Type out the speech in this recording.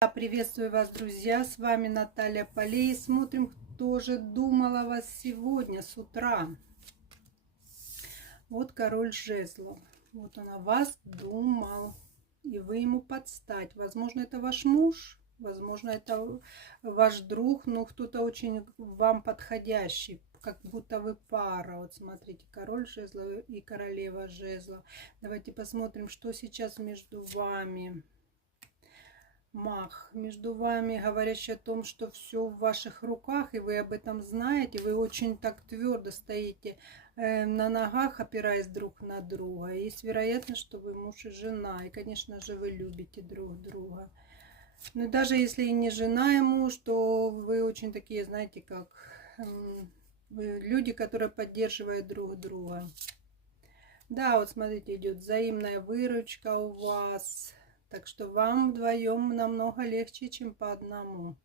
Приветствую вас, друзья, с вами Наталья Полей. Смотрим, кто же думал о вас сегодня с утра. Вот король жезлов. Вот он о вас думал, и вы ему подстать. Возможно, это ваш муж, возможно, это ваш друг, но кто-то очень вам подходящий, как будто вы пара. Вот смотрите, король жезлов и королева жезлов. Давайте посмотрим, что сейчас между вами. Маг между вами, говорящий о том, что все в ваших руках, и вы об этом знаете, вы очень так твердо стоите на ногах, опираясь друг на друга. Есть вероятность, что вы муж и жена, и, конечно же, вы любите друг друга. Но даже если и не жена и муж, то вы очень такие, знаете, как люди, которые поддерживают друг друга. Да, вот смотрите, идет взаимная выручка у вас. Так что вам вдвоем намного легче, чем по одному.